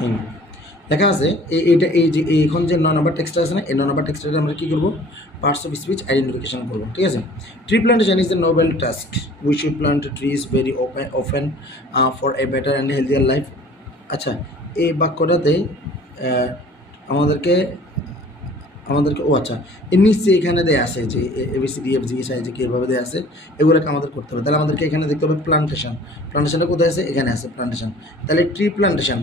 রহিম লেখা আছে এইটা এই যে এখন যে 9 নম্বর টেক্সটটা আছে না, এই 9 নম্বর টেক্সটটা আমরা কী করবো, পার্টস অফ স্পিচ আইডেন্টিফিকেশন করবো। ঠিক আছে, tree plantation is the Nobel task, we should plant trees very often for a better and healthier life. আচ্ছা, এই বাক্যটাতে আমাদেরকে ও আচ্ছা, এর নিশ্চয়ই এখানে দেয়া আছে যে ABCDFG সাইজে কীভাবে দেয়া আছে, এগুলোকে আমাদের করতে হবে। তাহলে আমাদেরকে এখানে দেখতে হবে প্লান্টেশন। প্লান্টেশনটা কোথায় আছে? এখানে আছে প্লান্টেশন। তাহলে ট্রি প্লান্টেশন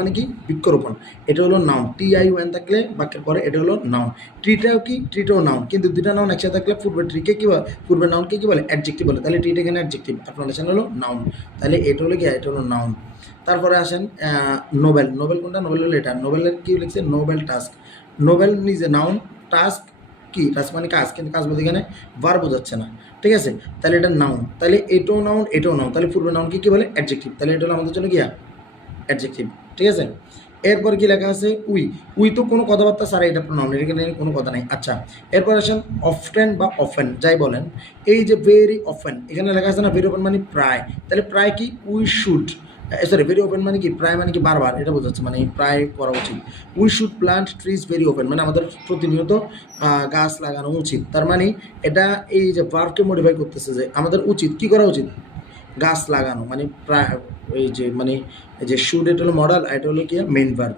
মানে কি? বৃক্ষরোপণ। এটা হলো নাউন, TION থাকলে বাক্যের পরে এটা হলো নাউন। ট্রিটাও কি? ট্রিটাও নাউন, কিন্তু দুটা নাউন একসাথে থাকলে পূর্বের ট্রিকে কী বলে, পূর্বের নাউনকে কী বলে? অ্যাডজেক্টিভ বলে। তাহলে ট্রিটা এখানে অ্যাডজেক্টিভ আর প্লান্টেশন হলো নাউন। তাহলে এটা হলো কি? এটা হলো নাউন। তারপরে আসেন নোবেল। নোবেল কোনটা? নোবেল হলো এটা। নোবেলের কী লিখছে? Nobel task. নোবেল নিজে নাউন, টাস্ক কি? টাস্ক মানে কাজ, কিন্তু কাজ বলতে এখানে ভার্ব বোঝাচ্ছে না। ঠিক আছে, তাহলে এটা নাউন। তাহলে এটাও নাউন, এটাও নাউন। তাহলে পূর্বে নাউনকে কী বলে? অ্যাডজেক্টিভ। তাহলে এটা হলো আমাদের জন্য কি? অ্যাডজেক্টিভ। ঠিক আছে, এরপর কি লেখা আছে? উই তো কোনো কথাবার্তা ছাড়া এটা প্রোনাউন, এখানে কোনো কথা নাই। আচ্ছা, এরপর আসেন অফটেন বা অফেন যাই বলেন। এই যে ভেরি অফেন, এখানে লেখা আছে না ভেরি অফেন মানে প্রায়। তাহলে প্রায় কি? We should, sorry very open মানে কি? প্রায় মানে কি? বারবার, এটা বোঝাচ্ছে, মানে প্রায় করা উচিত। We should plant trees very open মানে আমাদের প্রতিনিয়ত গাছ লাগানো উচিত। তার মানে এটা এই যে ভার্বকে মডিফাই করতেছে যে আমাদের উচিত কি করা উচিত? গাছ লাগানো। মানে প্রায় এই যে মানে এই যে শুড, এটা হলো মডেল, এটা হলো কি? Main verb.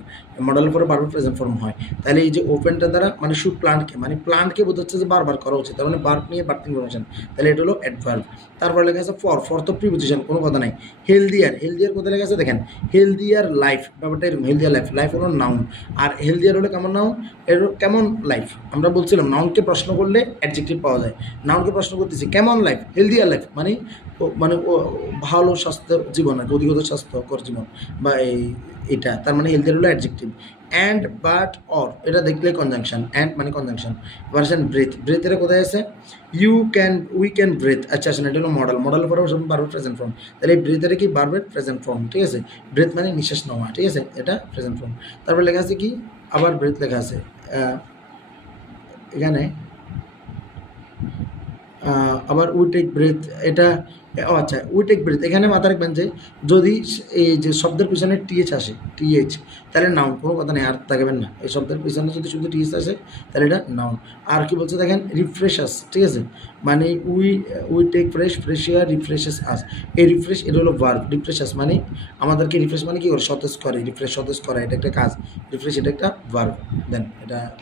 মডেলের পরে বারবার প্রেজেন্ট ফর্ম হয়। তাহলে এই যে ওপেনটা দ্বারা মানে শুড প্লান্টকে, মানে প্লান্টকে বোঝাচ্ছে যে বারবার করা উচিত। তার মানে ভার্ব নিয়ে ভার্ব ইনফরমেশন। তাহলে এটা হলো অ্যাডভার্ব। তারপর লেখা আছে ফর তো প্রিপোজিশন, কোনো কথা নাই। হেলদিয়ার কোথায় লেখা আছে দেখেন? হেলদিয়ার লাইফ, ব্যাপারটা এরকম। হেলদিয়ার লাইফ হলো নাউন, আর হেলদিয়ার হলো কেমন নাউন? এর কেমন লাইফ। আমরা বলছিলাম নাউনকে প্রশ্ন করলে অ্যাডজেক্টিভ পাওয়া যায়। নাউনকে প্রশ্ন করতেছি কেমন লাইফ, হেলদিয়ার লাইফ মানে ভালো স্বাস্থ্য জীবন, আর অধিকতর স্বাস্থ্যকর জীবন, বা এটা তার মানে হেলদিয়ার হলো অ্যাডজেক্টিভ। অ্যান্ড বাট অর এটা দেখলে কনজাংশন, অ্যান্ড মানে কনজাংশন। এবার আসেন ব্রেথ এটা কোথায় আছে? We can breathe. আচ্ছা আসেন, এটা হলো মডেলের পরে বারবার প্রেজেন্ট ফর্ম। তাহলে এই ব্রেথ এটা কি? বারবার প্রেজেন্ট ফর্ম। ঠিক আছে, ব্রেথ মানে নিঃশ্বাস নেওয়া। ঠিক আছে, এটা প্রেজেন্ট ফর্ম। তারপর লেখা আছে কি? আবার ব্রেথ লেখা আছে এখানে। আবার উই টেক ব্রেথ, এটা আচ্ছা উই টেক ব্রেথ, এখানে মাথা রাখবেন যে যদি এই যে শব্দের পিছনে টিএচ আসে, টিএচ, তাহলে নাউন, কোনো কথা নেই, আর থাকবেন না। এই শব্দের পিছনে যদি শুধু টিএচ আসে তাহলে এটা নাউন। আর কি বলছে দেখেন? রিফ্রেশাস। ঠিক আছে, মানে উই টেক ফ্রেশ এয়ার রিফ্রেশাস আস। এই রিফ্রেশ এটা হলো ভার্ব। রিফ্রেশাস মানে আমাদেরকে রিফ্রেশ মানে কি করে? সতেজ করে। রিফ্রেশ সতেজ করা, এটা একটা কাজ। রিফ্রেশ এটা একটা ভার্ব। দেন এটা